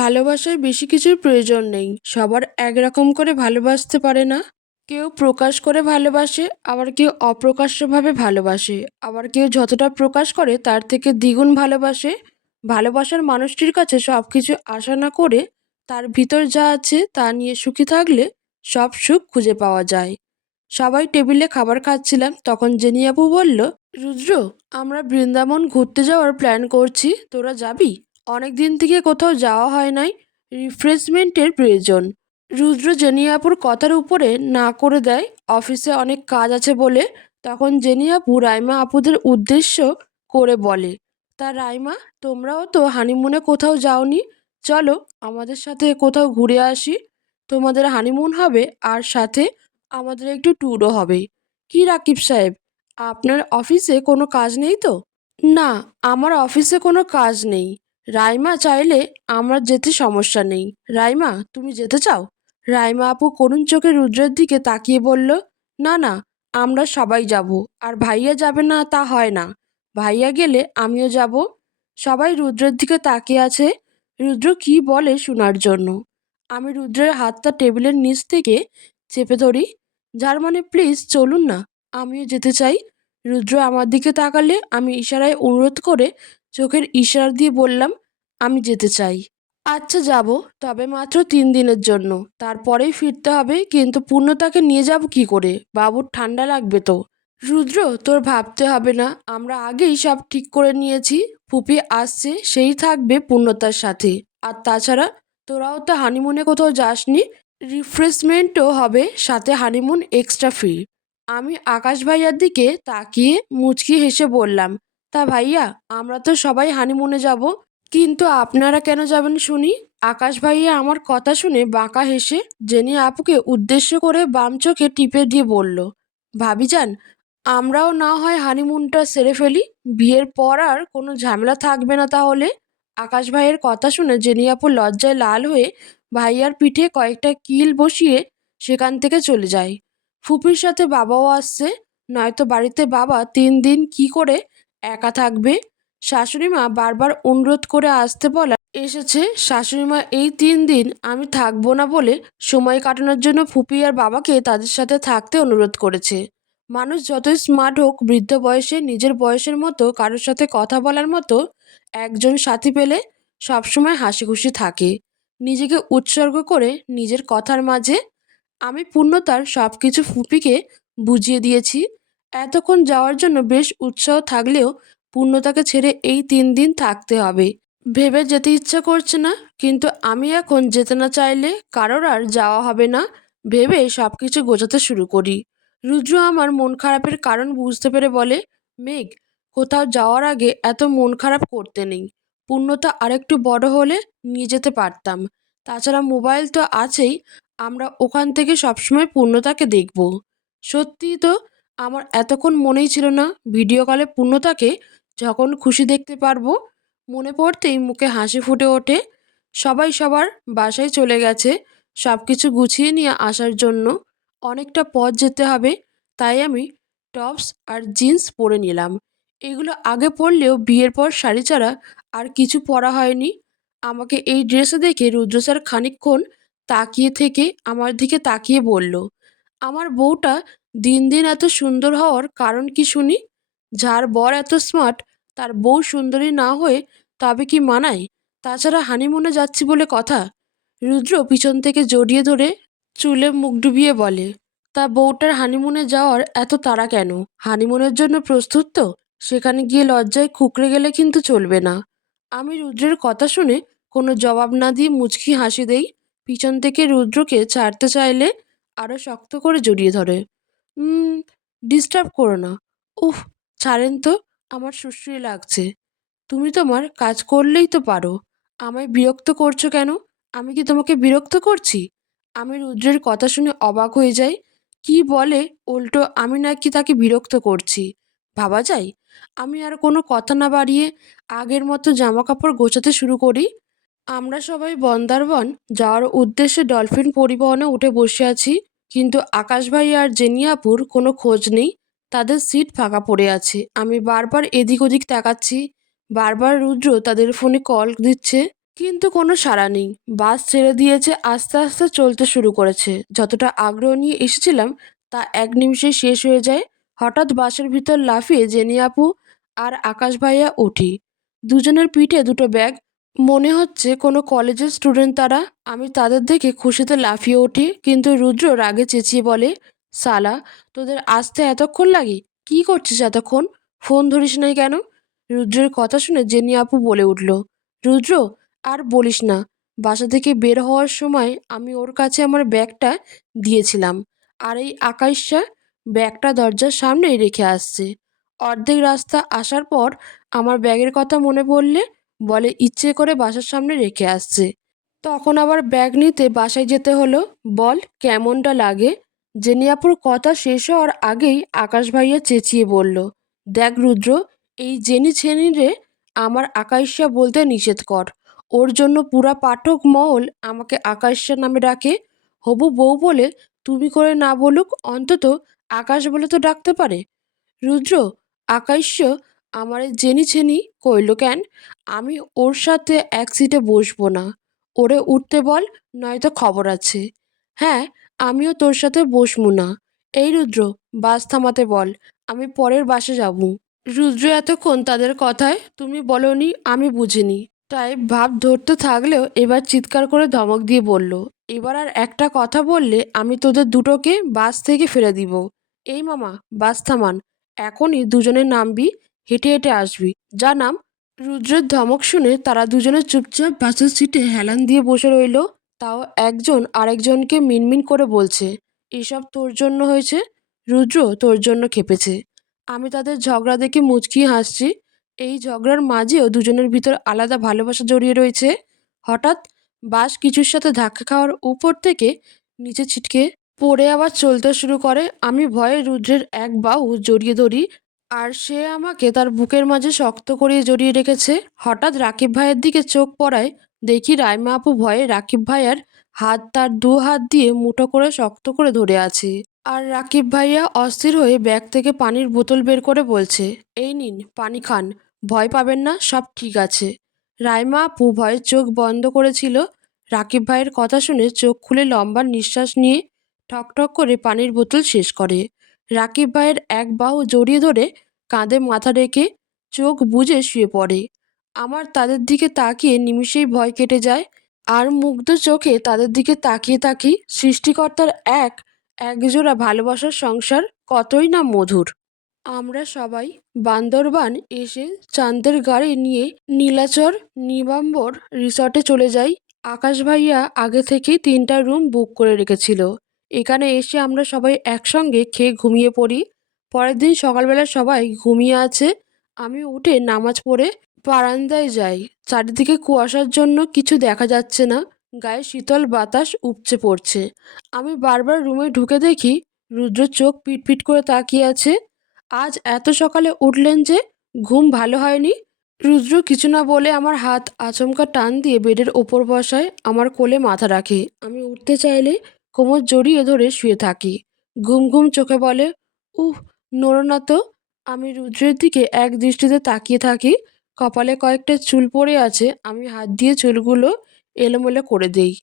ভালোবাসায় বেশি কিছুর প্রয়োজন নেই। সবার একরকম করে ভালোবাসতে পারে না। কেউ প্রকাশ করে ভালোবাসে, আবার কেউ অপ্রকাশ্যভাবে ভালোবাসে। আবার কেউ যতটা প্রকাশ করে, তার থেকে দ্বিগুণ ভালোবাসে। ভালোবাসার মানুষটির কাছে সব কিছু আশা না করে, তার ভিতর যা আছে তা নিয়ে সুখী থাকলে সব সুখ খুঁজে পাওয়া যায়। সবাই টেবিলে খাবার খাচ্ছিলাম, তখন জেনি আপু বলল, রুদ্র, আমরা বৃন্দাবন ঘুরতে যাওয়ার প্ল্যান করছি। তোরা যাবি? অনেক দিন থেকে কোথাও যাওয়া হয় নাই। রিফ্রেশমেন্টের প্রয়োজন। রুদ্র জেনিয়াপুর কথার উপরে না করে দেয়, অফিসে অনেক কাজ আছে বলে। তখন জেনিয়াপু রাইমা আপুদের উদ্দেশ্য করে বলে, তা রাইমা, তোমরাও তো হানিমুনে কোথাও যাওনি। চলো আমাদের সাথে কোথাও ঘুরে আসি। তোমাদের হানিমুন হবে আর সাথে আমাদের একটু ট্যুরও হবে। কি রাকিব সাহেব, আপনার অফিসে কোনো কাজ নেই তো? না, আমার অফিসে কোনো কাজ নেই। রাইমা চাইলে আমার যেতে সমস্যা নেই। রাইমা, তুমি যেতে চাও? রাইমা আপু করুণ চোখে রুদ্রের দিকে তাকিয়ে বলল, না না, আমরা সবাই যাব। আর ভাইয়া যাবে না তা হয় না। ভাইয়া গেলে আমিও যাব। সবাই রুদ্রের দিকে তাকিয়ে আছে। রুদ্র কি বলে শোনার জন্য? আমি রুদ্রের হাতটা টেবিলের নিচ থেকে চেপে ধরি। যার মানে প্লিজ, চলুন না, আমিও যেতে চাই। রুদ্র আমার দিকে তাকালে আমি ইশারায় অনুরোধ করে চোখের ইশারা দিয়ে বললাম, আমি যেতে চাই। আচ্ছা যাব, তবে মাত্র তিন দিনের জন্য। তারপরেই ফিরতে হবে, কিন্তু পূর্ণতাকে নিয়ে যাব কি করে? বাবুর ঠান্ডা লাগবে তো। রুদ্র, তোর ভাবতে হবে না, আমরা আগেই সব ঠিক করে নিয়েছি। ফুপি আসছে, সেই থাকবে পূর্ণতার সাথে। আর তাছাড়া, তোরাও তো হানিমুনে কোথাও যাসনি, রিফ্রেশমেন্টও হবে, সাথে হানিমুন এক্সট্রা ফ্রি আমি আকাশ ভাইয়ার দিকে তাকিয়ে মুচকি হেসে বললাম তা ভাইয়া, আমরা তো সবাই হানিমুনে যাব। কিন্তু আপনারা কেন যাবেন শুনি? আকাশ ভাইয়া আমার কথা শুনে বাঁকা হেসে জেনি আপুকে উদ্দেশ্য করে বাম চোখে টিপে দিয়ে বলল, ভাবি যান, আমরাও না হয় হানিমুনটা সেরে ফেলি। বিয়ের পর আর কোনো ঝামেলা থাকবে না তাহলে? আকাশ ভাইয়ের কথা শুনে জেনি আপু লজ্জায় লাল হয়ে ভাইয়ার পিঠে কয়েকটা কিল বসিয়ে সেখান থেকে চলে যায়। ফুপির সাথে বাবাও আসছে, নয়তো বাড়িতে বাবা তিন দিন কি করে একা থাকবে? শাশুড়িমা বারবার অনুরোধ করে আসতে বলা এসেছে, শাশুড়িমা, এই তিন দিন আমি থাকব না বলে সময় কাটানোর জন্য ফুপি আর বাবাকে তাদের সাথে থাকতে অনুরোধ করেছে। মানুষ যতই স্মার্ট হোক, বৃদ্ধ বয়সে নিজের বয়সের মতো কারোর সাথে কথা বলার মতো একজন সাথী পেলে সবসময় হাসি খুশি থাকে। নিজেকে উৎসর্গ করে নিজের কথার মাঝে আমি পূর্ণতার সব কিছু ফুপিকে বুঝিয়ে দিয়েছি। এতক্ষণ যাওয়ার জন্য বেশ উৎসাহ থাকলেও পূর্ণতাকে ছেড়ে এই তিন দিন থাকতে হবে। ভেবে যেতে ইচ্ছা করছে না, কিন্তু আমি এখন যেতে না চাইলে কারোর আর যাওয়া হবে না। ভেবে সব কিছু গোছাতে শুরু করি। রুদ্র আমার মন খারাপের কারণ বুঝতে পেরে বলে, মেঘ, কোথাও যাওয়ার আগে এত মন খারাপ করতে নেই। পূর্ণতা আরেকটু বড় হলে নিয়ে যেতে পারতাম। তাছাড়া মোবাইল তো আছেই, আমরা ওখান থেকে সবসময় পূর্ণতাকে দেখব। সত্যিই তো আমার এতক্ষণ মনেই ছিল না ভিডিও কলে পূর্ণতাকে যখন খুশি দেখতে পারব, মনে পড়তেই মুখে হাসি ফুটে ওঠে। সবাই সবার বাসায় চলে গেছে সব কিছু গুছিয়ে নিয়ে আসার জন্য। অনেকটা পথ যেতে হবে, তাই আমি টপস আর জিন্স পরে নিলাম। এগুলো আগে পরলেও বিয়ের পর শাড়ি ছাড়া আর কিছু পরা হয়নি। আমাকে এই ড্রেসে দেখে রুদ্র স্যার খানিকক্ষণ তাকিয়ে থেকে আমার দিকে তাকিয়ে বলল, আমার বউটা দিন দিন এত সুন্দর হওয়ার কারণ কি শুনি? যার বর এত স্মার্ট তার বউ সুন্দরী না হয়ে তবে কি মানায়? তাছাড়া হানিমুনে যাচ্ছি বলে কথা। রুদ্র পিছন থেকে জড়িয়ে ধরে চুলে মুখ ডুবিয়ে বলে, তা বউটার হানিমুনে যাওয়ার এত তাড়া কেন? হানিমুনের জন্য প্রস্তুত তো? সেখানে গিয়ে লজ্জায় খুকড়ে গেলে কিন্তু চলবে না। আমি রুদ্রের কথা শুনে কোনো জবাব না দিয়ে মুচকি হাসি দেই। পিছন থেকে রুদ্রকে ছাড়তে চাইলে আরও শক্ত করে জড়িয়ে ধরে। ডিস্টার্ব করো না। উফ, ছাড়েন তো, আমার সুশ্রী লাগছে। তুমি তোমার কাজ করলেই তো পারো। আমায় বিরক্ত করছ কেন? আমি কি তোমাকে বিরক্ত করছি? আমি রুদ্রের কথা শুনে অবাক হয়ে যাই। কি বলে? উল্টো, আমি নাকি তাকে বিরক্ত করছি। ভাবা যায়? আমি আর কোনো কথা না বাড়িয়ে আগের মতো জামা কাপড় গোছাতে শুরু করি। আমরা সবাই বন্দারবন যাওয়ার উদ্দেশ্যে ডলফিন পরিবহনে উঠে বসে আছি। কিন্তু আকাশ ভাই আর জেনিয়াপুর কোনো খোঁজ নেই, তাদের সিট ফাঁকা পড়ে আছে। আমি বারবার এদিক ওদিক তাকাচ্ছি, বারবার রুদ্র তাদের ফোনে কল দিচ্ছে, কিন্তু কোনো সাড়া নেই। বাস ছেড়ে দিয়েছে, আস্তে আস্তে চলতে শুরু করেছে। যতটা আগ্রহ নিয়ে এসেছিলাম, তা এক নিমিষেই শেষ হয়ে যায়। হঠাৎ বাসের ভিতর লাফিয়ে জেনিয়াপু আর আকাশ ভাইয়া উঠি। দুজনের পিঠে দুটো ব্যাগ মনে হচ্ছে কোনো কলেজের স্টুডেন্ট তারা, আমি তাদের দেখে খুশিতে লাফিয়ে উঠি, কিন্তু রুদ্র রাগে চেঁচিয়ে বলে, সালা, তোদের আসতে এতক্ষণ লাগে? কি করছিস এতক্ষণ? ফোন ধরিস নাই কেন? রুদ্রের কথা শুনে জেনি আপু বলে উঠল, রুদ্র, আর বলিস না, বাসা থেকে বের হওয়ার সময় আমি ওর কাছে আমার ব্যাগটা দিয়েছিলাম, আর এই আকাশটা ব্যাগটা দরজার সামনেই রেখে আসছে। অর্ধেক রাস্তা আসার পর আমার ব্যাগের কথা মনে পড়লে বলে ইচ্ছে করে বাসার সামনে রেখে আসছে। তখন আবার ব্যাগ নিতে বাসায় যেতে হলো। বল, কেমনটা লাগে? জেনিয়াপুর কথা শেষ হওয়ার আগেই আকাশ ভাইয়া চেঁচিয়ে বলল, দেখ রুদ্র, এই জেনি ছেনি রে, আমার আকাইশা বলতে নিষেধ কর। ওর জন্য পুরা পাঠক মহল আমাকে আকাশা নামে ডাকে। হবু বউ বলে, তুমি করে না বলুক, অন্তত আকাশ বলে তো ডাকতে পারে। রুদ্র আকাশ্য আমারে জেনি ছেনি কইল, কেন? আমি ওর সাথে এক সিটে বসবো না। ওরে উঠতে বল, নয়তো খবর আছে। হ্যাঁ আমিও তোর সাথে বসবো না। এই রুদ্র, বাস থামাতে বল, আমি পরের বাসে যাব রুদ্র এতক্ষণ তাদের কথায়, তুমি বলনি, আমি বুঝিনি তাই ভাব ধরতে থাকলেও এবার চিৎকার করে ধমক দিয়ে বলল, এবার আর একটা কথা বললে আমি তোদের দুটোকে বাস থেকে ফেলে দিব। এই মামা, বাস থামান। এখনই দুজনে নামবি হেঁটে হেঁটে আসবি। যা নাম রুদ্রের ধমক শুনে তারা দুজনে চুপচাপ বাসের সিটে হেলান দিয়ে বসে রইল। তাও একজন আরেকজনকে মিনমিন করে বলছে, এসব তোর জন্য হয়েছে? রুদ্র, তোর জন্য খেপেছে। আমি তাদের ঝগড়া দেখে মুচকি হাসছি। এই ঝগড়ার মাঝেও দুজনের ভিতর আলাদা ভালোবাসা জড়িয়ে রয়েছে। হঠাৎ বাস কিছুর সাথে ধাক্কা খাওয়ার উপর থেকে নিচে ছিটকে পড়ে আবার চলতে শুরু করে। আমি ভয়ে রুদ্রের এক বাহু জড়িয়ে ধরি। আর সে আমাকে তার বুকের মাঝে শক্ত করিয়ে জড়িয়ে রেখেছে। হঠাৎ রাকিব ভাইয়ের দিকে চোখ পড়ায়, দেখি রাইমা আপু ভয়ে রাকিব ভাইয়ার হাত তার দু হাত দিয়ে মুঠো করে শক্ত করে ধরে আছে। আর রাকিব ভাইয়া অস্থির হয়ে ব্যাগ থেকে পানির বোতল বের করে বলছে, এই নিন, পানি খান, ভয় পাবেন না, সব ঠিক আছে। রাইমা আপু ভয়ে চোখ বন্ধ করেছিল। রাকিব ভাইয়ের কথা শুনে চোখ খুলে লম্বা নিঃশ্বাস নিয়ে ঠকঠক করে পানির বোতল শেষ করে। রাকিব ভাইয়ের এক বাহু জড়িয়ে ধরে কাঁধে মাথা রেখে চোখ বুজে শুয়ে পড়ে। আমার তাদের দিকে তাকিয়ে নিমিষেই ভয় কেটে যায় আর মুগ্ধ চোখে তাদের দিকে তাকিয়ে থাকি সৃষ্টিকর্তার এক একজোড়া ভালোবাসার সংসার কতই না মধুর। আমরা সবাই বান্দরবান এসে চাঁদের গাড়ি নিয়ে নীলাচর নিবাম্বর রিসর্টে চলে যাই। আকাশ ভাইয়া আগে থেকেই তিনটা রুম বুক করে রেখেছিল। এখানে এসে আমরা সবাই একসঙ্গে খেয়ে ঘুমিয়ে পড়ি। পরের দিন সকালবেলা সবাই ঘুমিয়ে আছে। আমি উঠে নামাজ পড়ে বারান্দায় যাই। চারিদিকে কুয়াশার জন্য কিছু দেখা যাচ্ছে না। গায়ে শীতল বাতাস উপচে পড়ছে। আমি বারবার রুমে ঢুকে দেখি রুদ্র চোখ পিটপিট করে তাকিয়ে আছে। আজ এত সকালে উঠলেন যে ঘুম ভালো হয়নি। রুদ্র কিছু না বলে আমার হাত আচমকা টান দিয়ে বেডের ওপর বসায়, আমার কোলে মাথা রাখে। আমি উঠতে চাইলে কোমর জড়িয়ে ধরে শুয়ে থাকি। ঘুম ঘুম চোখে বলে, উহ নড়ো তো। আমি রুদ্রের দিকে এক দৃষ্টিতে তাকিয়ে থাকি। কপালে কয়েকটা চুল পড়ে আছে। আমি হাত দিয়ে চুলগুলো এলোমেলো করে দেই।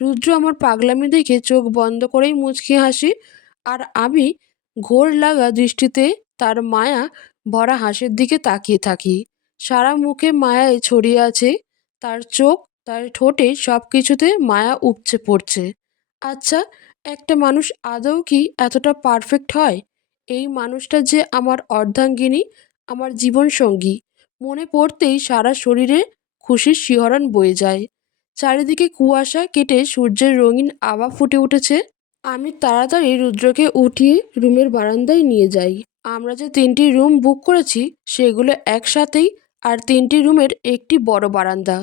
রুদ্র আমার পাগলামি দেখে চোখ বন্ধ করেই মুচকি হাসি আর আমি ঘোর লাগা দৃষ্টিতে তার মায়া ভরা হাসির দিকে তাকিয়ে থাকি। সারা মুখে মায়ায় ছড়িয়ে আছে। তার চোখ, তার ঠোঁটে সব কিছুতে মায়া উপচে পড়ছে। আচ্ছা একটা মানুষ আদৌ কি এতটা পারফেক্ট হয়? এই মানুষটা যে আমার অর্ধাঙ্গিনী, আমার জীবনসঙ্গী মনে পড়তেই সারা শরীরে খুশির শিহরণ বয়ে যায়। চারিদিকে কুয়াশা কেটে সূর্যের রঙিন আভা ফুটে উঠেছে। আমি তাড়াতাড়ি রুদ্রকে উঠিয়ে রুমের বারান্দায় নিয়ে যাই। আমরা যে তিনটি রুম বুক করেছি, সেগুলো একসাথেই আর তিনটি রুমের একটি বড় বারান্দা।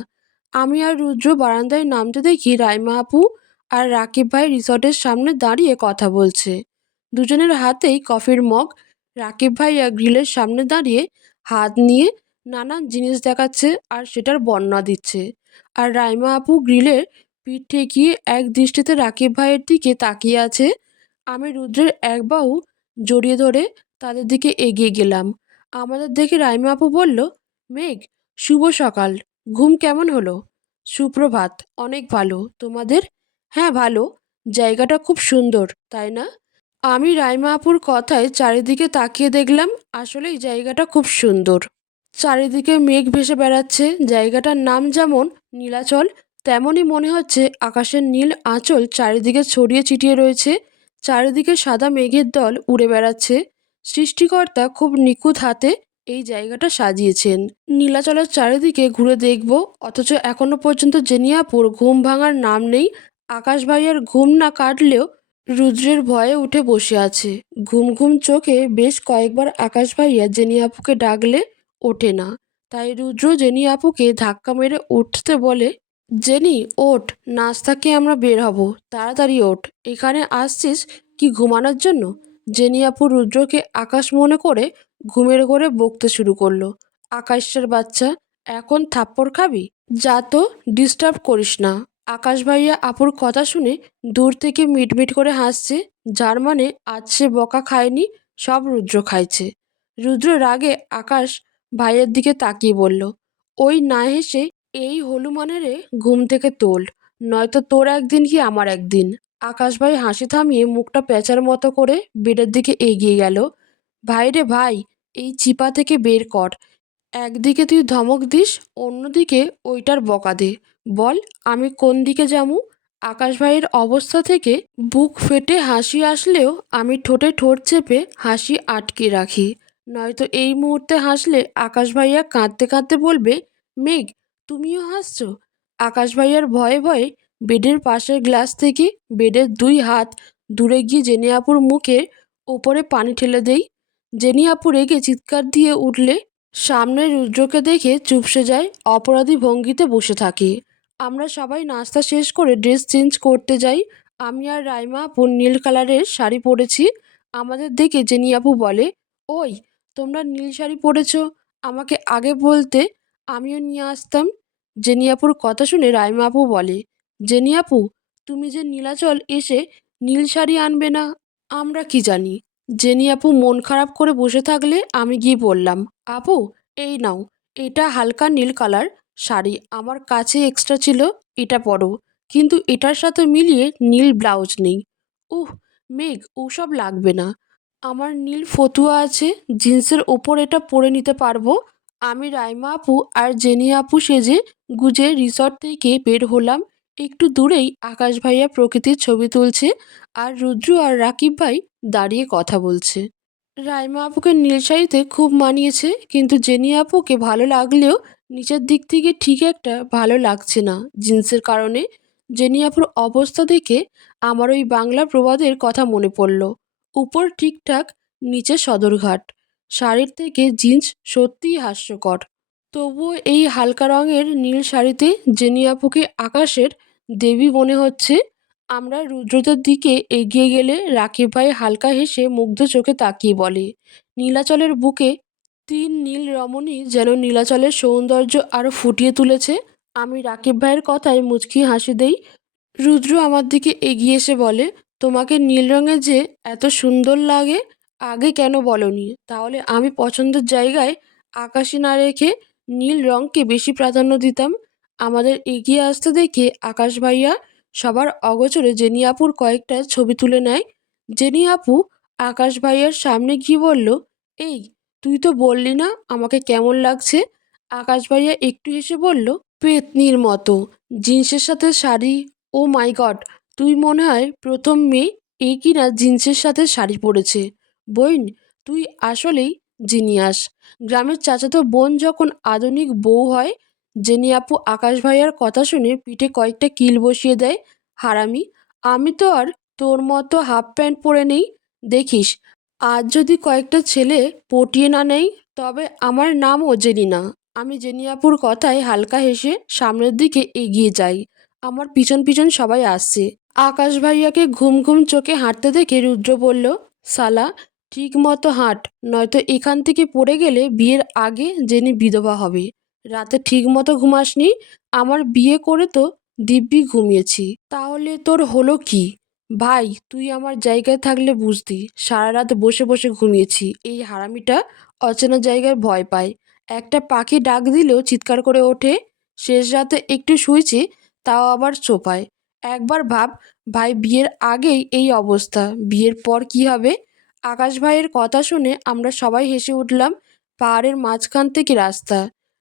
আমি আর রুদ্র বারান্দায় নামতে দেখি রাইমা আপু আর রাকিব ভাই রিসর্টের সামনে দাঁড়িয়ে কথা বলছে। দুজনের হাতেই কফির মগ, রাকিব ভাইয়া গ্রিলের সামনে দাঁড়িয়ে হাত নিয়ে নানান জিনিস দেখাচ্ছে আর সেটার বর্ণনা দিচ্ছে। আর রাইমা আপু গ্রিলের পিঠ ঠেকিয়ে এক দৃষ্টিতে রাকিব ভাইয়ের দিকে তাকিয়ে আছে। আমি রুদ্রের এক বাহু জড়িয়ে ধরে তাদের দিকে এগিয়ে গেলাম। আমাদের দেখে রাইমা আপু বলল, মেঘ, শুভ সকাল। ঘুম কেমন হলো? সুপ্রভাত, অনেক ভালো। তোমাদের? হ্যাঁ ভালো। জায়গাটা খুব সুন্দর, তাই না? আমি রাইমা আপুর কথায় চারিদিকে তাকিয়ে দেখলাম আসলে এই জায়গাটা খুব সুন্দর। চারিদিকে মেঘ ভেসে বেড়াচ্ছে, জায়গাটার নাম যেমন নীলাচল, তেমনই মনে হচ্ছে আকাশের নীল আঁচল চারিদিকে ছড়িয়ে ছিটিয়ে রয়েছে। চারিদিকে সাদা মেঘের দল উড়ে বেড়াচ্ছে। সৃষ্টিকর্তা খুব নিখুঁত হাতে এই জায়গাটা সাজিয়েছেন। নীলাচলের চারিদিকে ঘুরে দেখব, অথচ এখনও পর্যন্ত জেনিয়াপুর ঘুম ভাঙার নাম নেই আকাশ ভাইয়ার ঘুম না কাটলেও রুদ্রের ভয়ে উঠে বসে আছে। ঘুম ঘুম চোখে বেশ কয়েকবার আকাশ ভাইয়া জেনিয়াপুকে ডাকলে ওঠে না। তাই রুদ্র জেনিয়াপুকে ধাক্কা মেরে উঠতে বলে, জেনি, ওঠ, নাস্তা খেয়ে আমরা বের হব। তাড়াতাড়ি ওঠ। এখানে আসছিস কি ঘুমানোর জন্য? জেনিয়াপু রুদ্রকে আকাশ মনে করে ঘুমের ঘরে বকতে শুরু করল। আকাশের বাচ্চা, এখন থাপ্পড় খাবি? যা তো ডিস্টার্ব করিস না। আকাশ ভাইয়া আপুর কথা শুনে দূর থেকে মিটমিট করে হাসছে, যার মানে আজ সে বকা খায়নি, সব রুদ্র খাইছে। রুদ্র রাগে আকাশ ভাইয়ের দিকে তাকিয়ে বলল, ওই না হেসে এই হলুমানেরে ঘুম থেকে তোল, নয়তো তোর একদিন কি আমার একদিন? আকাশ ভাই হাসি থামিয়ে মুখটা পেঁচার মতো করে বেডের দিকে এগিয়ে গেল ভাই রে ভাই, এই চিপা থেকে বের কর একদিকে তুই ধমক দিস, অন্যদিকে ওইটার বকা দে। বল, আমি কোন দিকে যামু আকাশ ভাইয়ের অবস্থা থেকে বুক ফেটে হাসি আসলেও আমি ঠোঁটে ঠোঁট চেপে হাসি আটকে রাখি। নয়তো এই মুহূর্তে হাসলে আকাশ ভাইয়া কাঁদতে কাঁদতে বলবে, মেঘ, তুমিও হাসছ? আকাশ ভাইয়ার ভয়ে ভয়ে বেডের পাশের গ্লাস থেকে বেডের দুই হাত দূরে গিয়ে জেনে আপুর মুখে ওপরে পানি ঠেলে দেই। জেনি আপু রেগে চিৎকার দিয়ে উঠলে সামনে রুদ্রকে দেখে চুপসে যায় অপরাধী ভঙ্গিতে বসে থাকে। আমরা সবাই নাস্তা শেষ করে ড্রেস চেঞ্জ করতে যাই। আমি আর রাইমা আপু নীল কালারের শাড়ি পরেছি। আমাদের দেখে জেনি আপু বলে, ওই, তোমরা নীল শাড়ি পরেছো? আমাকে আগে বলতে, আমিও নিয়ে আসতাম। জেনি আপুর কথা শুনে রাইমা আপু বলে, জেনি আপু, তুমি যে নীলাচল এসে নীল শাড়ি আনবে না, আমরা কি জানি? জেনি আপু মন খারাপ করে বসে থাকলে আমি গিয়ে বললাম, আপু, এই নাও, এটা হালকা নীল কালার, শাড়ি আমার কাছে এক্সট্রা ছিল, এটা পরো। কিন্তু এটার সাথে মিলিয়ে নীল ব্লাউজ নেই। উহ, মেঘ, ওসব লাগবে না। আমার নীল ফতুয়া আছে, জিন্সের ওপর এটা পরে নিতে পারব। আমি রাইমা আপু আর জেনি আপু সেজে গুজে রিসর্ট থেকে বের হলাম। একটু দূরেই আকাশ ভাইয়া প্রকৃতির ছবি তুলছে আর রুদ্র আর রাকিব ভাই দাঁড়িয়ে কথা বলছে। রাইমা আপুকে নীল শাড়িতে খুব মানিয়েছে, কিন্তু জেনি আপুকে ভালো লাগলেও নিচের দিক থেকে ঠিক একটা ভালো লাগছে না জিন্সের কারণে। জেনি আপুর অবস্থা দেখে আমার ওই বাংলা প্রবাদের কথা মনে পড়ল। উপর ঠিকঠাক, নিচে সদরঘাট। শাড়ির থেকে জিন্স সত্যিই হাস্যকর। তবুও এই হালকা রঙের নীল শাড়িতে জেনি আপুকে আকাশের দেবী মনে হচ্ছে। আমরা রুদ্রদের দিকে এগিয়ে গেলে রাকিব ভাই হালকা হেসে মুগ্ধ চোখে তাকিয়ে বলে, নীলাচলের বুকে তিন নীল রমণী যেন নীলাচলের সৌন্দর্য আরও ফুটিয়ে তুলেছে। আমি রাকিব ভাইয়ের কথায় মুচকি হাসি দেই রুদ্র আমার দিকে এগিয়ে এসে বলে, তোমাকে নীল রঙে যে এত সুন্দর লাগে, আগে কেন বলনি? তাহলে আমি পছন্দের জায়গায় আকাশি না রেখে নীল রঙকে বেশি প্রাধান্য দিতাম। আমাদের এগিয়ে আসতে দেখে আকাশ ভাইয়া সবার অগোচরে জেনি আপুর কয়েকটা ছবি তুলে নেয়। জেনি আপু আকাশ ভাইয়ার সামনে গিয়ে বলল, এই, তুই তো বললি না আমাকে কেমন লাগছে? আকাশ ভাইয়া একটু হেসে বলল, পেতনির মতো, জিন্সের সাথে শাড়ি, ও মাই গড, তুই মনে হয় প্রথম মেয়ে এই কিনা জিন্সের সাথে শাড়ি পরেছে। বইন তুই আসলেই জিনিয়াস। গ্রামের চাচাতো বোন যখন আধুনিক বউ হয় জেনি আপু, আকাশ ভাইয়ার কথা শুনে পিঠে কয়েকটা কিল বসিয়ে দেয়। হারামি, আমি তো আর তোর মতো হাফ প্যান্ট পরে নেই। দেখিস, আজ যদি কয়েকটা ছেলে পটিয়ে না নেই, তবে আমার নামও জেনি না। আমি জেনিয়াপুর কথায় হালকা হেসে সামনের দিকে এগিয়ে যাই। আমার পিছন পিছন সবাই আসছে। আকাশ ভাইয়াকে ঘুম ঘুম চোখে হাঁটতে দেখে রুদ্র বলল, সালা, ঠিক মতো হাঁট, নয়তো এখান থেকে পড়ে গেলে বিয়ের আগে জেনি বিধবা হবে। রাতে ঠিক মতো ঘুমাসনি? আমার বিয়ে করে তো দিব্যি ঘুমিয়েছি। তাহলে তোর হলো কি? ভাই, তুই আমার জায়গায় থাকলে বুঝতি সারা রাত বসে বসে ঘুমিয়েছি। এই হারামিটা অচেনা জায়গায় ভয় পায়। একটা পাখি ডাক দিলেও চিৎকার করে ওঠে। শেষ রাতে একটু শুয়েছি, তাও আবার সোফায় একবার ভাব, ভাই, বিয়ের আগেই এই অবস্থা। বিয়ের পর কি হবে? আকাশ ভাইয়ের কথা শুনে আমরা সবাই হেসে উঠলাম পাহাড়ের মাঝখান থেকে রাস্তা।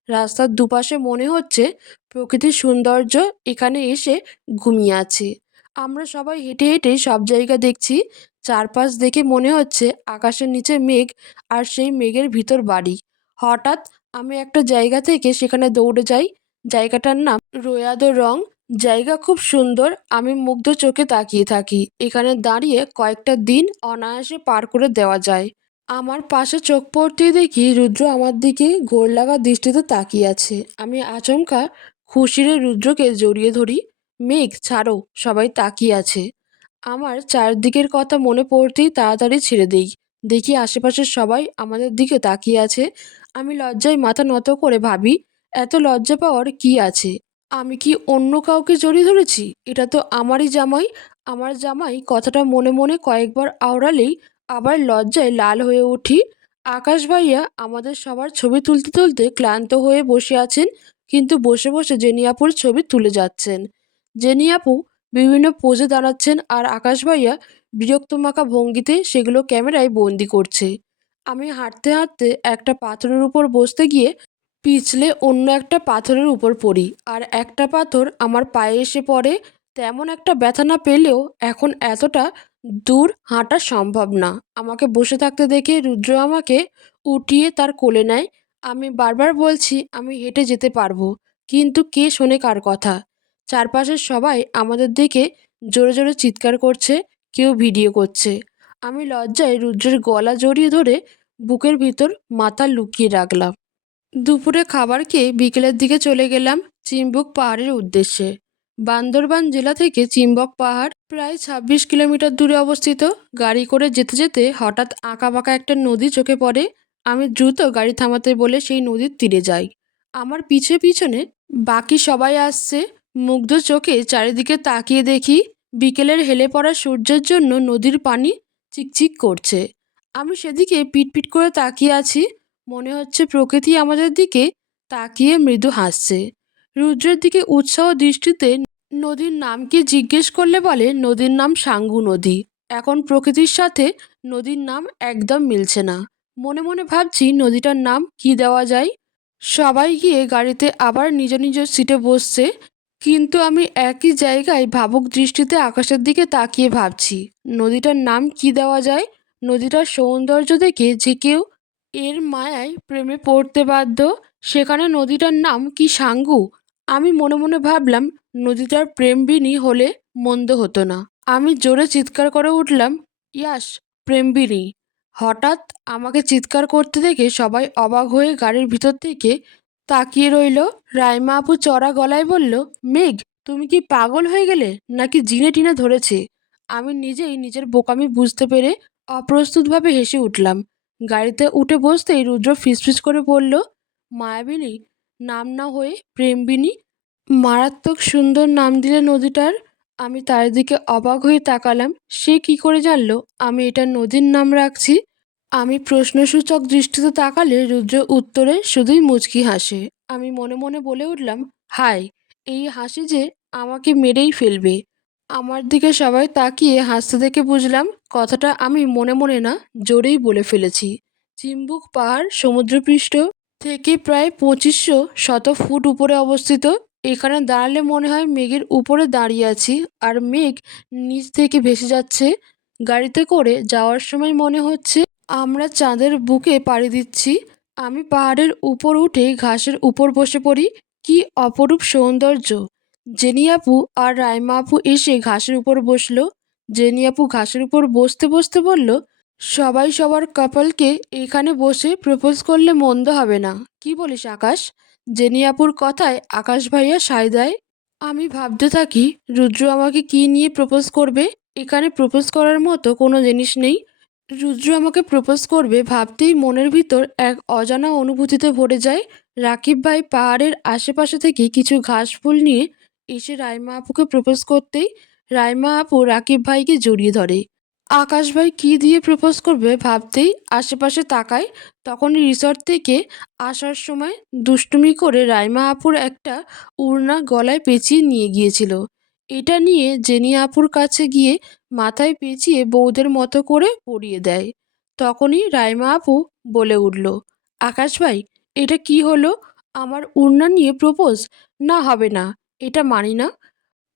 রাস্তার দুপাশে মনে হচ্ছে প্রকৃতির সৌন্দর্য এখানে এসে ঘুমিয়ে আছে। আমরা সবাই হেঁটে হেঁটে সব জায়গা দেখছি। চারপাশ দেখে মনে হচ্ছে আকাশের নিচে মেঘ আর সেই মেঘের ভিতর বাড়ি। হঠাৎ আমি একটা জায়গা থেকে সেখানে দৌড়ে যাই। জায়গাটার নাম রোয়াদো রং। জায়গা খুব সুন্দর। আমি মুগ্ধ চোখে তাকিয়ে থাকি। এখানে দাঁড়িয়ে কয়েকটা দিন অনায়াসে পার করে দেওয়া যায়। আমার পাশে চোখ পড়তেই দেখি রুদ্র আমার দিকে গোর লাগা দৃষ্টিতে তাকিয়ে আছে। আমি আচমকা খুশিরে রুদ্রকে জড়িয়ে ধরি, মেঘ, ছাড়ো, সবাই তাকিয়ে আছে। আমার চারদিকের কথা মনে পড়তেই তাড়াতাড়ি ছেড়ে দিই। দেখি আশেপাশের সবাই আমাদের দিকে তাকিয়ে আছে। আমি লজ্জায় মাথা নত করে ভাবি, এত লজ্জা পাওয়ার কি আছে? আমি কি অন্য কাউকে জড়িয়ে ধরেছি? এটা তো আমারই জামাই। আমার জামাই কথাটা মনে মনে কয়েকবার আওড়ালেই আবার লজ্জায় লাল হয়ে উঠি। আকাশ ভাইয়া আমাদের সবার ছবি তুলতে তুলতে ক্লান্ত হয়ে বসে আছেন, কিন্তু বসে বসে জেনিয়াপুর ছবি তুলে যাচ্ছেন। জেনিয়াপু বিভিন্ন পোজে দাঁড়াচ্ছেন আর আকাশ ভাইয়া বিরক্তমাখা ভঙ্গিতে সেগুলো ক্যামেরায় বন্দি করছে। আমি হাঁটতে হাঁটতে একটা পাথরের উপর বসতে গিয়ে পিছলে অন্য একটা পাথরের উপর পড়ি আর একটা পাথর আমার পায়ে এসে পড়ে। তেমন একটা ব্যথা না পেলেও এখন এতটা দূর হাঁটা সম্ভব না। আমাকে বসে থাকতে দেখে রুদ্র আমাকে উঠিয়ে তার কোলে নেয়। আমি বারবার বলছি, আমি হেঁটে যেতে পারব। কিন্তু কে শোনে কার কথা? চারপাশের সবাই আমাদের দিকে জোরে জোরে চিৎকার করছে, কেউ ভিডিও করছে। আমি লজ্জায় রুদ্রের গলা জড়িয়ে ধরে বুকের ভিতর মাথা লুকিয়ে রাখলাম। দুপুরে খাবার খেয়ে বিকেলের দিকে চলে গেলাম চিম্বুক পাহাড়ের উদ্দেশ্যে। বান্দরবান জেলা থেকে চিম্বক পাহাড় প্রায় ছাব্বিশ কিলোমিটার দূরে অবস্থিত। গাড়ি করে যেতে যেতে হঠাৎ আঁকাবাঁকা একটা নদী চোখে পড়ে। আমি দ্রুত গাড়ি থামাতে বলে সেই নদীর তীরে যাই। আমার পিছে পিছনে বাকি সবাই আসছে। মুগ্ধ চোখে চারিদিকে তাকিয়ে দেখি, বিকেলের হেলে পড়া সূর্যের জন্য নদীর পানি চিকচিক করছে। আমি সেদিকে পিটপিট করে তাকিয়ে আছি। মনে হচ্ছে প্রকৃতি আমাদের দিকে তাকিয়ে মৃদু হাসছে। রুদ্রের দিকে উৎসাহ দৃষ্টিতে নদীর নাম কি জিজ্ঞেস করলে বলে? নদীর নাম সাঙ্গু নদী। এখন প্রকৃতির সাথে নদীর নাম একদম মিলছে না। মনে মনে ভাবছি নদীটার নাম কি দেওয়া যায়? সবাই গিয়ে গাড়িতে আবার নিজ নিজ সিটে বসছে। কিন্তু আমি একই জায়গায় ভাবুক দৃষ্টিতে আকাশের দিকে তাকিয়ে ভাবছি। নদীটার নাম কি দেওয়া যায়? নদীটার সৌন্দর্য দেখে যে কেউ এর মায়ায় প্রেমে পড়তে বাধ্য, সেখানে নদীটার নাম কি সাঙ্গু? আমি মনে মনে ভাবলাম নদীটার প্রেমবিনী হলে মন্দ হতো না। আমি জোরে চিৎকার করে উঠলাম, ইয়াস প্রেমবিনী হঠাৎ আমাকে চিৎকার করতে দেখে সবাই অবাক হয়ে গাড়ির ভিতর থেকে তাকিয়ে রইল। রাইমা আপু চড়া গলায় বলল, মেঘ, তুমি কি পাগল হয়ে গেলে নাকি জিনে টিনে ধরেছে? আমি নিজেই নিজের বোকামি বুঝতে পেরে অপ্রস্তুতভাবে হেসে উঠলাম। গাড়িতে উঠে বসতেই রুদ্র ফিসফিস করে বলল, মায়াবিনী, নাম না হয়ে প্রেমবিনী মারাত্মক সুন্দর নাম দিলে নদীটার। আমি তার দিকে অবাক হয়ে তাকালাম। সে কি করে জানলো? আমি এটা নদীর নাম রাখছি। আমি প্রশ্নসূচক দৃষ্টিতে তাকালে রুদ্র উত্তরে শুধুই মুচকি হাসে। আমি মনে মনে বলে উঠলাম, হাই, এই হাসি যে আমাকে মেরেই ফেলবে। আমার দিকে সবাই তাকিয়ে হাসতে দেখে বুঝলাম, কথাটা আমি মনে মনে না, জোরেই বলে ফেলেছি। চিম্বুক পাহাড়, সমুদ্রপৃষ্ঠ থেকে প্রায় পঁচিশশো শত ফুট উপরে অবস্থিত এখানে দাঁড়ালে মনে হয় মেঘের উপরে দাঁড়িয়ে আছি, আর মেঘ নিচ থেকে ভেসে যাচ্ছে। গাড়িতে করে যাওয়ার সময় মনে হচ্ছে আমরা চাঁদের বুকে পাড়ি দিচ্ছি। আমি পাহাড়ের উপর উঠে ঘাসের উপর বসে পড়ি। কি অপরূপ সৌন্দর্য! জেনি আপু আর রাইমা আপু এসে ঘাসের উপর বসল। জেনি আপু ঘাসের উপর বসতে বসতে বলল, সবাই সবার কাপলকে এখানে বসে প্রপোজ করলে মন্দ হবে না। কি বলিস আকাশ? জেনি আপুর কথায় আকাশ ভাইয়া সায় দেয়, আমি ভাবতে থাকি রুদ্র আমাকে কি নিয়ে প্রপোজ করবে? এখানে প্রপোজ করার মতো কোনো জিনিস নেই। রুদ্র আমাকে প্রপোজ করবে ভাবতেই মনের ভিতর এক অজানা অনুভূতিতে ভরে যায়। রাকিব ভাই পাহাড়ের আশেপাশে থেকে কিছু ঘাস ফুল নিয়ে এসে রাইমা আপুকে প্রপোজ করতেই রাইমা আপু রাকিব ভাইকে জড়িয়ে ধরে। আকাশ ভাই কী দিয়ে প্রপোজ করবে ভাবতেই আশেপাশে তাকায়, তখনই রিসর্ট থেকে আসার সময় দুষ্টুমি করে রাইমা আপুর একটা উড়না গলায় পেঁচিয়ে নিয়ে গিয়েছিল। এটা নিয়ে জেনি আপুর কাছে গিয়ে মাথায় পেঁচিয়ে বৌদের মতো করে পরিয়ে দেয়। তখনই রাইমা আপু বলে উঠল আকাশ ভাই এটা কি হলো? আমার উড়না নিয়ে প্রপোজ? না, হবে না। এটা মানি না।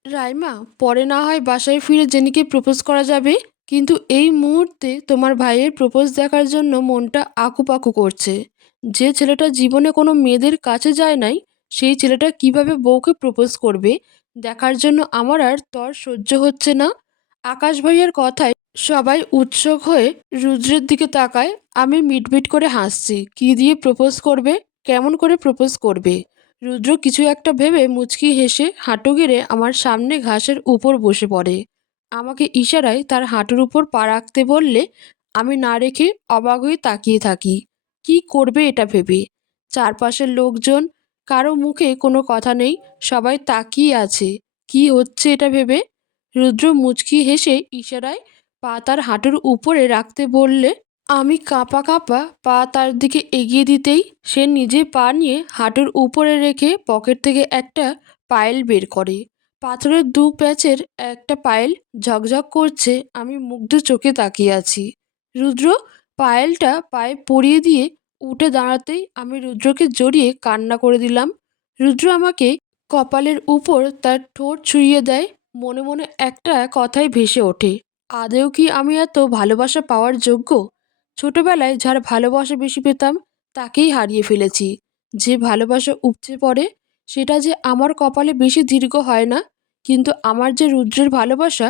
রাইমা, পরে না হয় বাসায় ফিরে জেনিকে প্রপোজ করা যাবে? কিন্তু এই মুহূর্তে তোমার ভাইয়ের প্রপোজ দেখার জন্য মনটা আকুপাকু করছে। যে ছেলেটা জীবনে কোনো মেয়েদের কাছে যায় নাই, সেই ছেলেটা কীভাবে বউকে প্রপোজ করবে? দেখার জন্য আমার আর তর সহ্য হচ্ছে না। আকাশ ভাইয়ের কথায় সবাই উৎসুক হয়ে রুদ্রের দিকে তাকায়। আমি মিটমিট করে হাসছি, কি দিয়ে প্রপোজ করবে? কেমন করে প্রপোজ করবে? রুদ্র কিছু একটা ভেবে মুচকি হেসে হাঁটু গেড়ে আমার সামনে ঘাসের উপর বসে পড়ে। আমাকে ইশারায় তার হাঁটুর উপর পা রাখতে বললে, আমি না রেখে অবাক হয়ে তাকিয়ে থাকি। কি করবে এটা ভেবে? চারপাশের লোকজন, কারও মুখে কোনো কথা নেই, সবাই তাকিয়ে আছে। কি হচ্ছে এটা ভেবে? রুদ্র মুচকি হেসে ইশারায় পা তার হাঁটুর উপরে রাখতে বললে, আমি কাঁপা কাঁপা পা তার দিকে এগিয়ে দিতেই সে নিজে পা নিয়ে হাঁটুর উপরে রেখে পকেট থেকে একটা পায়েল বের করে। পাথরের দু প্যাচের একটা পায়েল ঝকঝক করছে, আমি মুগ্ধ চোখে তাকিয়ে আছি। রুদ্র পায়েলটা পায়ে পরিয়ে দিয়ে উঠে দাঁড়াতেই আমি রুদ্রকে জড়িয়ে কান্না করে দিলাম। রুদ্র আমাকে কপালের উপর তার ঠোঁট ছুঁয়ে দেয়, মনে মনে একটা কথাই ভেসে ওঠে, আদেও কি আমি এত ভালোবাসা পাওয়ার যোগ্য? ছোটবেলায় যার ভালোবাসা বেশি পেতাম, তাকেই হারিয়ে ফেলেছি। যে ভালোবাসা উপচে পড়ে সেটা যে আমার কপালে বেশি দীর্ঘ হয় না, কিন্তু আমার যে রুদ্রের ভালোবাসা,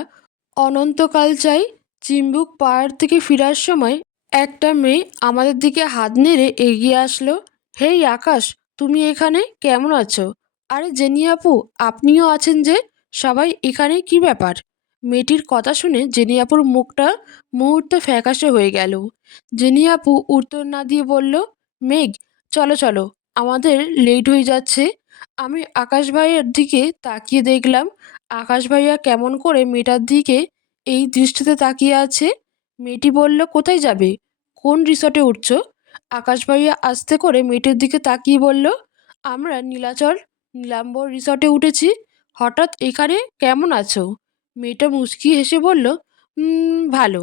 অনন্তকাল চাই চিম্বুক পাহাড় থেকে ফেরার সময় একটা মেয়ে আমাদের দিকে হাত নেড়ে এগিয়ে আসলো, হেই আকাশ, তুমি এখানে কেমন আছো? আরে জেনি আপু, আপনিও আছেন যে? সবাই এখানে কি ব্যাপার? মেয়েটির কথা শুনে জেনি আপুর মুখটা মুহূর্তে ফ্যাকাশে হয়ে গেল। জেনি আপু উত্তর না দিয়ে বলল, মেঘ, চলো চলো, আমাদের লেট হয়ে যাচ্ছে। আমি আকাশ ভাইয়ের দিকে তাকিয়ে দেখলাম, আকাশ ভাইয়া কেমন করে মেয়েটার দিকে এই দৃষ্টিতে তাকিয়ে আছে? মেয়েটি বলল, কোথায় যাবে? কোন রিসর্টে উঠছ? আকাশ ভাইয়া আস্তে করে মেয়েটির দিকে তাকিয়ে বলল, আমরা নীলাচল নীলাম্বর রিসর্টে উঠেছি। হঠাৎ এখানে কেমন আছো? মেয়েটা মুচকি হেসে বলল ভালো।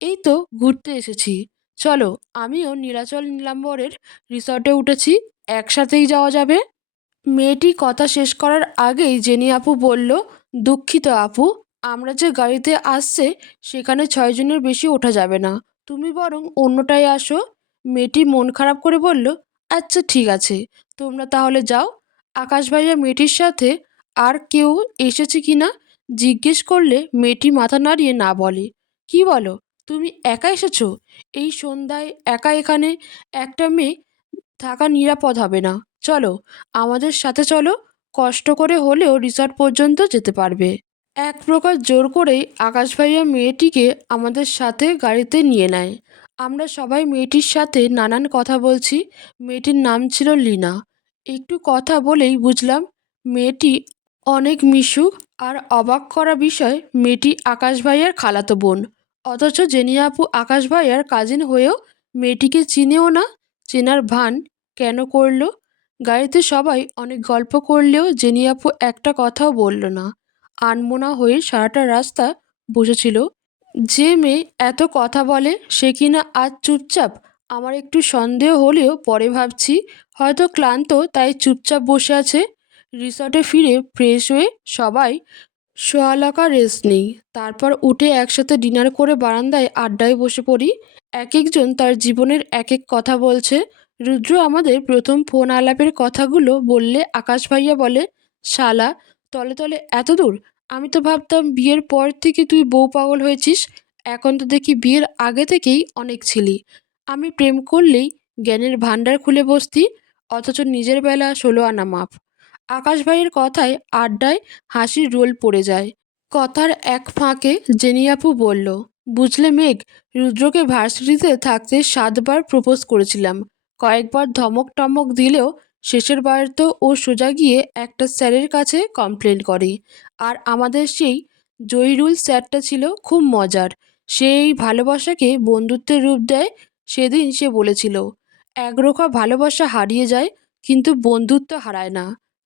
এই তো ঘুরতে এসেছি। চলো, আমিও নীলাচল, নীলাম্বরের রিসর্টে উঠেছি। একসাথেই যাওয়া যাবে? মেয়েটি কথা শেষ করার আগেই জেনি আপু বলল, দুঃখিত আপু, আমরা যে গাড়িতে আসছে, সেখানে ছয়জনের বেশি ওঠা যাবে না। তুমি বরং অন্যটায় আসো। মেয়েটি মন খারাপ করে বলল আচ্ছা ঠিক আছে, তোমরা তাহলে যাও। আকাশ ভাইয়া মেয়েটির সাথে, আর কেউ এসেছে কি না? জিজ্ঞেস করলে মেয়েটি মাথা নাড়িয়ে না বলে, কি বলো, তুমি একা এসেছ? এই সন্ধ্যায় একা এখানে একটা মেয়ে থাকা নিরাপদ হবে না। চলো, আমাদের সাথে চলো, কষ্ট করে হলেও রিসর্ট পর্যন্ত যেতে পারবে। এক প্রকার জোর করেই আকাশ ভাইয়া মেয়েটিকে আমাদের সাথে গাড়িতে নিয়ে নেয়। আমরা সবাই মেয়েটির সাথে নানান কথা বলছি। মেয়েটির নাম ছিল লিনা। একটু কথা বলেই বুঝলাম, মেয়েটি অনেক মিশুক আর অবাক করা বিষয় মেয়েটি আকাশ ভাইয়ার খালাতো বোন। অথচ জেনিয়া আপু আকাশ ভাইয়ার কাজিন হয়েও মেয়েটিকে চিনেও না। চেনার ভান কেন করল? গাড়িতে সবাই অনেক গল্প করলেও জেনি আপু একটা কথাও বলল না। আনমোনা হয়ে সারাটা রাস্তা বসেছিল। যে মেয়ে এত কথা বলে সে কিনা আজ চুপচাপ? আমার একটু সন্দেহ হলেও পরে ভাবছি। হয়তো ক্লান্ত, তাই চুপচাপ বসে আছে। রিসর্টে ফিরে ফ্রেশ হয়ে সবাই সোয়ালাকা রেস্ট নেই। তারপর উঠে একসাথে ডিনার করে বারান্দায় আড্ডায় বসে পড়ি। এক একজন তার জীবনের এক এক কথা বলছে। রুদ্র আমাদের প্রথম ফোন আলাপের কথাগুলো বললে আকাশ ভাইয়া বলে, শালা, তলে তলে এত দূর? আমি তো ভাবতাম বিয়ের পর থেকে তুই বউ পাগল হয়েছিস। এখন তো দেখি বিয়ের আগে থেকেই অনেক ছিলি। আমি প্রেম করলেই জ্ঞানের ভাণ্ডার খুলে বসতি, অথচ নিজের বেলা ষোলো আনা মাপ। আকাশ ভাইয়ের কথায় আড্ডায় হাসির রোল পড়ে যায়। কথার এক ফাঁকে জেনিয়াপু বলল বুঝলে মেঘ, রুদ্রকে ভার্সিটিতে থাকতে সাতবার প্রপোজ করেছিলাম। কয়েকবার ধমক টমক দিলেও শেষের বার তো ও সোজা গিয়ে একটা স্যারের কাছে কমপ্লেন করে। আর আমাদের সেই জহিরুল স্যারটা ছিল খুব মজার। সেই ভালোবাসাকে বন্ধুত্বের রূপ দেয় সেদিন সে বলেছিল একরোখা ভালোবাসা হারিয়ে যায়, কিন্তু বন্ধুত্ব হারায় না।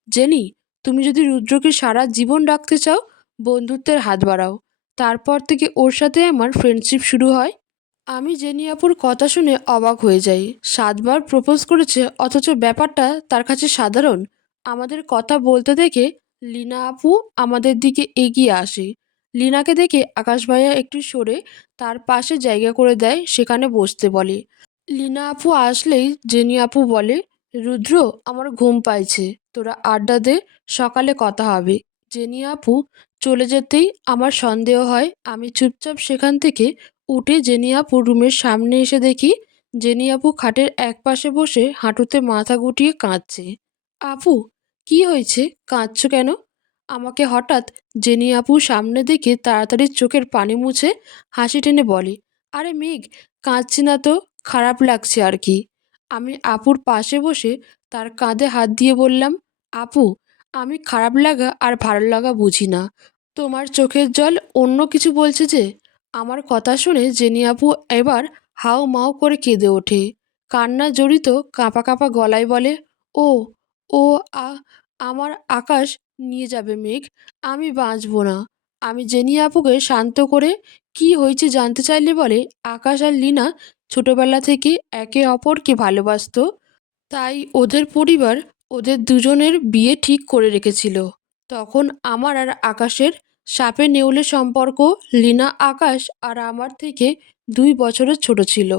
জেনি, তুমি যদি রুদ্রকে সারা জীবন রাখতে চাও, বন্ধুত্বের হাত বাড়াও। তারপর থেকে ওর সাথে আমার ফ্রেন্ডশিপ শুরু হয়। আমি জেনি আপুর কথা শুনে অবাক হয়ে যাই। সাতবার প্রপোজ করেছে, অথচ ব্যাপারটা তার কাছে সাধারণ। আমাদের কথা বলতে দেখে লিনা আপু আমাদের দিকে এগিয়ে আসে। লিনাকে দেখে আকাশ ভাইয়া একটু সরে তার পাশে জায়গা করে দেয়, সেখানে বসতে বলে। লিনা আপু আসলেই জেনি আপু বলে, রুদ্র, আমার ঘুম পাইছে। তোরা আড্ডা দে, সকালে কথা হবে। জেনি আপু, চলে যেতেই আমার সন্দেহ হয়। আমি চুপচাপ সেখান থেকে উঠে জেনি আপু রুমের সামনে এসে দেখি জেনি আপু খাটের এক পাশে বসে হাঁটুতে মাথা গুটিয়ে কাঁদছে। আপু, কি হয়েছে? কাঁদছো কেন? আমাকে হঠাৎ জেনি আপু সামনে দেখে তাড়াতাড়ি চোখের পানি মুছে হাসি টেনে বলে, আরে মেঘ, কাঁদছি না তো? খারাপ লাগছে আর কি। আমি আপুর পাশে বসে তার কাঁধে হাত দিয়ে বললাম, আপু আমি খারাপ লাগা আর ভালো লাগা বুঝি না। তোমার চোখের জল অন্য কিছু বলছে যে, আমার কথা শুনে জেনি আপু এবার হাও মাও করে কেঁদে ওঠে। কান্না জড়িত কাঁপা কাঁপা গলায় বলে, ও ও, আ, আমার আকাশ নিয়ে যাবে মেঘ, আমি বাঁচব না। আমি জেনি আপুকে শান্ত করে, কি হয়েছে জানতে চাইলে বলে, আকাশ আর লীনা ছোটবেলা থেকে একে অপরকে ভালোবাসতো। তাই ওদের পরিবার ওদের দুজনের বিয়ে ঠিক করে রেখেছিল। তখন আমার আর আকাশের সাপে নেউলে সম্পর্ক, লিনা আকাশ আর আমার থেকে দুই বছরের ছোট ছিল।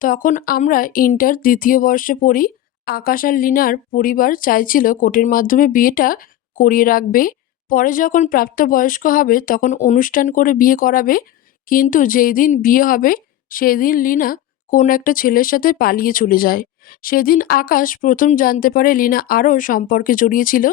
তখন আমরা ইন্টার দ্বিতীয় বর্ষে পড়ি। আকাশ আর লিনার পরিবার চাইছিল কোর্টের মাধ্যমে বিয়েটা করিয়ে রাখবে। পরে যখন প্রাপ্তবয়স্ক হবে তখন অনুষ্ঠান করে বিয়ে করাবে। কিন্তু যেই দিন বিয়ে হবে সেই দিন লিনা কোন একটা ছেলের সাথে পালিয়ে চলে যায়। সেদিন আকাশ প্রথম জানতে পারে লিনা আরও সম্পর্কে জড়িয়েছিল,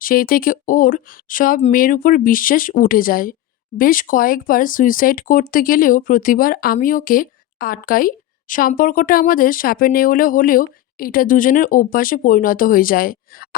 সেই থেকে ওর সব মেয়ের উপর বিশ্বাস উঠে যায়। বেশ কয়েকবার সুইসাইড করতে গেলেও প্রতিবার আমি ওকে আটকাই। সম্পর্কটা আমাদের সাপে নেউলে হলেও এটা দুজনের অভ্যাসে পরিণত হয়ে যায়।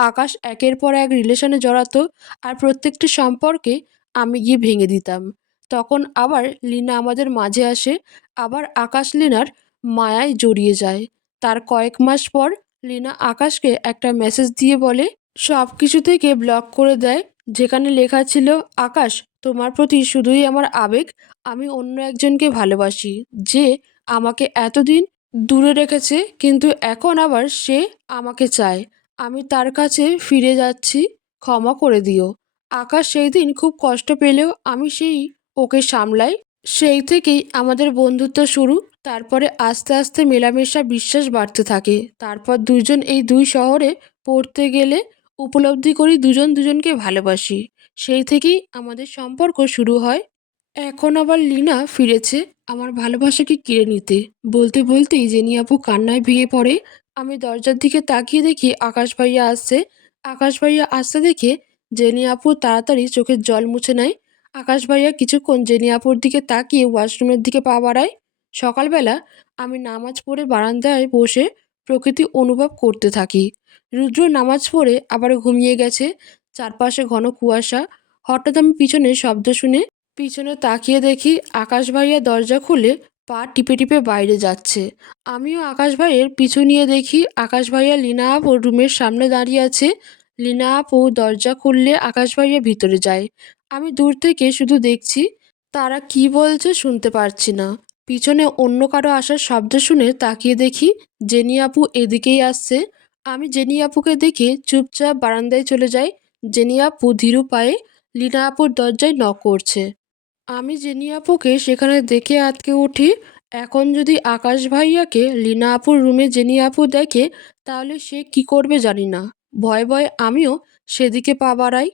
আকাশ একের পর এক রিলেশনে জড়াতো আর প্রত্যেকটি সম্পর্কে আমি গিয়ে ভেঙে দিতাম। তখন আবার লিনা আমাদের মাঝে আসে, আবার আকাশ লিনার মায়ায় জড়িয়ে যায়। তার কয়েক মাস পর লিনা আকাশকে একটা মেসেজ দিয়ে বলে সব কিছু থেকে ব্লক করে দেয়। যেখানে লেখা ছিল, আকাশ, তোমার প্রতি শুধুই আমার আবেগ। আমি অন্য একজনকে ভালোবাসি, যে আমাকে এতদিন দূরে রেখেছে, কিন্তু এখন আবার সে আমাকে চায়। আমি তার কাছে ফিরে যাচ্ছি, ক্ষমা করে দিও। আকাশ সেই দিন খুব কষ্ট পেলেও আমি সেই ওকে সামলাই সেই থেকেই আমাদের বন্ধুত্ব শুরু। তারপরে আস্তে আস্তে মেলামেশা বিশ্বাস বাড়তে থাকে। তারপর দুজন এই দুই শহরে পড়তে গেলে উপলব্ধি করি দুজন দুজনকে ভালোবাসি। সেই থেকেই আমাদের সম্পর্ক শুরু হয়। এখন আবার লিনা ফিরেছে আমার ভালোবাসাকে কেড়ে নিতে। বলতে বলতেই জেনি আপু কান্নায় ভেঙে পড়ে। আমি দরজার দিকে তাকিয়ে দেখি আকাশ ভাইয়া আসছে। আকাশ ভাইয়া আসতে দেখে জেনি আপু তাড়াতাড়ি চোখের জল মুছে নেয়। আকাশ ভাইয়া কিছুক্ষণ জেনি আপুর দিকে তাকিয়ে ওয়াশরুমের দিকে পা বাড়ায়। সকালবেলা আমি নামাজ পড়ে বারান্দায় বসে প্রকৃতি অনুভব করতে থাকি। রুদ্র নামাজ পড়ে আবার ঘুমিয়ে গেছে। চারপাশে ঘন কুয়াশা। হঠাৎ আমি পিছনে শব্দ শুনে পিছনে তাকিয়ে দেখি আকাশ ভাইয়া দরজা খুলে পা টিপে টিপে বাইরে যাচ্ছে। আমিও আকাশ ভাইয়ের পিছু নিয়ে দেখি আকাশ ভাইয়া লিনা আপু রুমের সামনে দাঁড়িয়ে আছে। লিনা আপু দরজা খুললে আকাশ ভাইয়া ভিতরে যায়। আমি দূর থেকে শুধু দেখছি, তারা কি বলছে শুনতে পারছি না। পিছনে অন্য কারও আসার শব্দ শুনে তাকিয়ে দেখি জেনি আপু এদিকেই আসছে। আমি জেনি আপুকে দেখে চুপচাপ বারান্দায় চলে যাই। জেনি আপু ধীরু পায়ে লিনা আপুর দরজায় নক করছে। আমি জেনি আপুকে সেখানে দেখে আটকে উঠি। এখন যদি আকাশ ভাইয়াকে লিনা আপুর রুমে জেনি আপু দেখে, তাহলে সে কি করবে জানি না। ভয় ভয়ে আমিও সেদিকে পা বাড়াই।